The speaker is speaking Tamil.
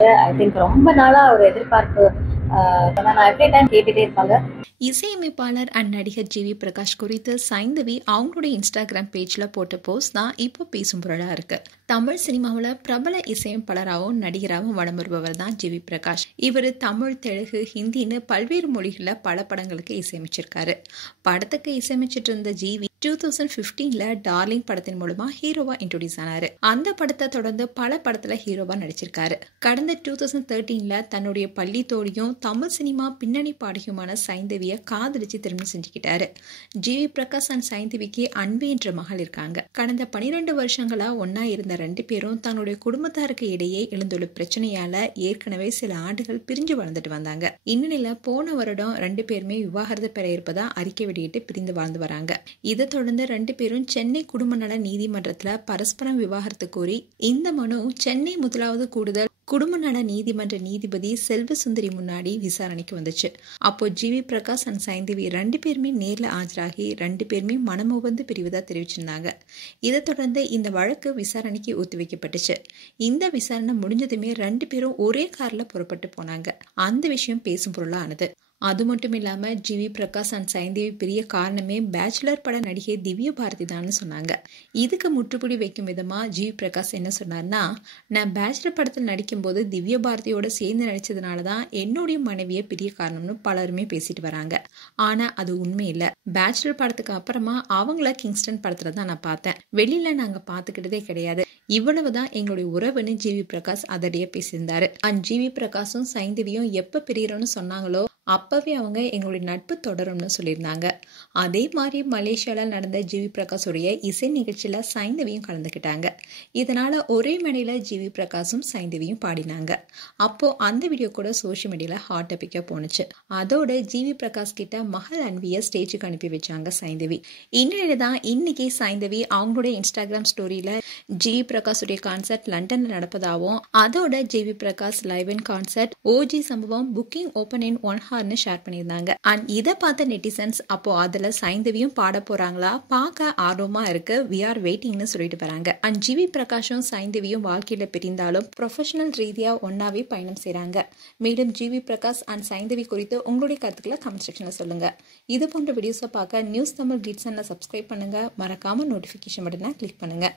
ஐ திங்க் ரொம்ப நாளா ஒரு எதிர்பார்ப்பு. நான் எவ்ரி டைம் கேட்டுட்டே இருப்பாங்க. இசையமைப்பாளர் அண்ட் நடிகர் ஜி வி பிரகாஷ் குறித்து சைந்தவி அவங்களுடைய இன்ஸ்டாகிராம் பேஜில் போட்ட போஸ்ட் தான் இப்போ பேசும் பொருளாக இருக்கு. தமிழ் சினிமாவில் பிரபல இசையமைப்பாளராகவும் நடிகராகவும் வலம் வருபவர் தான் ஜி வி பிரகாஷ். இவர் தமிழ், தெலுங்கு, ஹிந்தின்னு பல்வேறு மொழிகளில் பல படங்களுக்கு இசையமைச்சிருக்காரு. படத்துக்கு இசையமைச்சிட்டு இருந்த ஜிவி 2015 டார்லிங் படத்தின் மூலமா ஹீரோவா இன்ட்ரோடியூஸ் ஆனாரு. அந்த படத்தை தொடர்ந்து பல படத்துல ஹீரோவா நடிச்சிருக்காரு. கடந்த 2013 தன்னுடைய பள்ளி தோழியும் தமிழ் சினிமா பின்னணி பாடகியுமான சைந்தவியை காதலிச்சு திருமணம் செஞ்சுக்கிட்டாரு. ஜி வி பிரகாஷ் அண்ட் சைந்தவிக்கு அன்பு என்ற மகள் இருக்காங்க. கடந்த 12 வருஷங்களா ஒன்னா இருந்த ரெண்டு பேரும் தன்னுடைய குடும்பத்தாருக்கு இடையே எழுந்துள்ள பிரச்சனையால ஏற்கனவே சில ஆண்டுகள் பிரிஞ்சு வாழ்ந்துட்டு வந்தாங்க. இந்நிலையில போன வருடம் ரெண்டு பேருமே விவாகரத்து பெற இருப்பதா அறிக்கை வெளியிட்டு பிரிந்து வாழ்ந்து வராங்க. இதை தொடர்ந்து ரெண்டு பேரும் சென்னை குடும்ப நல நீதிமன்றத்துல பரஸ்பரம் விவாகரத்து கோரி இந்த மனு சென்னை முதலாவது கூடுதல் குடும்ப நல நீதிமன்ற நீதிபதி செல்வசுந்தரி முன்னாடி விசாரணைக்கு வந்துச்சு. அப்போ G V Prakash and Saindhavi ரெண்டு பேருமே நேர்ல ஆஜராகி ரெண்டு பேருமே மனமுவந்து பிரிவதா தெரிவிச்சிருந்தாங்க. இதை தொடர்ந்து இந்த வழக்கு விசாரணைக்கு ஒத்திவைக்கப்பட்டுச்சு. இந்த விசாரணை முடிஞ்சதுமே ரெண்டு பேரும் ஒரே கார்ல புறப்பட்டு போனாங்க. அந்த விஷயம் பேசும் பொருளா ஆனது. அது மட்டும் இல்லாம G V Prakash and Saindhavi பிரிய காரணமே பேச்சுலர் பட நடிகை திவ்ய பாரதி தான் சொன்னாங்க. இதுக்கு முற்றுப்புள்ளி வைக்கும் விதமா ஜி வி பிரகாஷ் என்ன சொன்னார்னா, நான் பேச்சுலர் படத்தில் நடிக்கும் போது திவ்ய பாரதியோட சேர்ந்து நடிச்சதுனாலதான் என்னுடைய மனைவியை பிரிய காரணம்னு பலருமே பேசிட்டு வராங்க. ஆனா அது உண்மை இல்ல. பேச்சுலர் படத்துக்கு அப்புறமா அவங்கள கிங்ஸ்டன் படத்துல தான் நான் பார்த்தேன். வெளியில நாங்க பாத்துக்கிட்டதே கிடையாது. இவ்வளவுதான் எங்களுடைய உறவுன்னு ஜி வி பிரகாஷ் அதடியா பேசியிருந்தாரு. அண்ட் ஜி வி பிரகாஷும் சைந்தவியும் எப்ப பிரியறோம்னு சொன்னாங்களோ அப்பவே அவங்க எங்களுடைய நட்பு தொடரும்னு சொல்லியிருந்தாங்க. அதே மாதிரி மலேசியால நடந்த ஜி வி பிரகாஷுடைய இசை நிகழ்ச்சியில சைந்தவியும் கலந்துக்கிட்டாங்க. இதனால ஒரே மேடையில ஜி வி பிரகாஷும் சைந்தவியும் பாடினாங்க. அப்போ அந்த வீடியோ கூட சோசியல் மீடியால ஹாட் டாபிக்கா போனுச்சு. அதோட ஜி வி பிரகாஷ் கிட்ட மகள் அன்விய ஸ்டேஜுக்கு அனுப்பி வச்சாங்க சைந்தவி. இந்நிலையில தான் இன்னைக்கு சைந்தவி அவங்களுடைய இன்ஸ்டாகிராம் ஸ்டோரியில ஜி வி பிரகாஷுடைய கான்சர்ட் லண்டன்ல நடப்பதாகவும் அதோட G V Prakash live in concert OG சம்பவம் புக்கிங் ஓபன் இன் 1 hour ஷேர் பண்ணியிருந்தாங்க. அண்ட் இதை பார்த்த நெட்டிசன்ஸ் அப்போ அதுல சைந்தவியும் பாட போறாங்களா, பார்க்க ஆர்வமா இருக்கு, வி ஆர் வெயிட்டிங்னு சொல்லிட்டு வராங்க. அண்ட் ஜி வி பிரகாஷும் சைந்தவியும் வாழ்க்கையில பிரிந்தாலும் ப்ரொஃபஷனல் ரீதியா ஒன்னாவே பயணம் செய்றாங்க. மேலும் G V Prakash and Saindhavi குறித்து உங்களுடைய கருத்துக்களை கமெண்ட் செக்ஷன்ல சொல்லுங்க. இது போன்ற வீடியோஸை பார்க்க நியூஸ் தமிழ் கிளிட்ஸ் சேனலை சப்ஸ்கிரைப் பண்ணுங்க. மறக்காம நோட்டிபிகேஷன் பட்டனை கிளிக் பண்ணுங்க.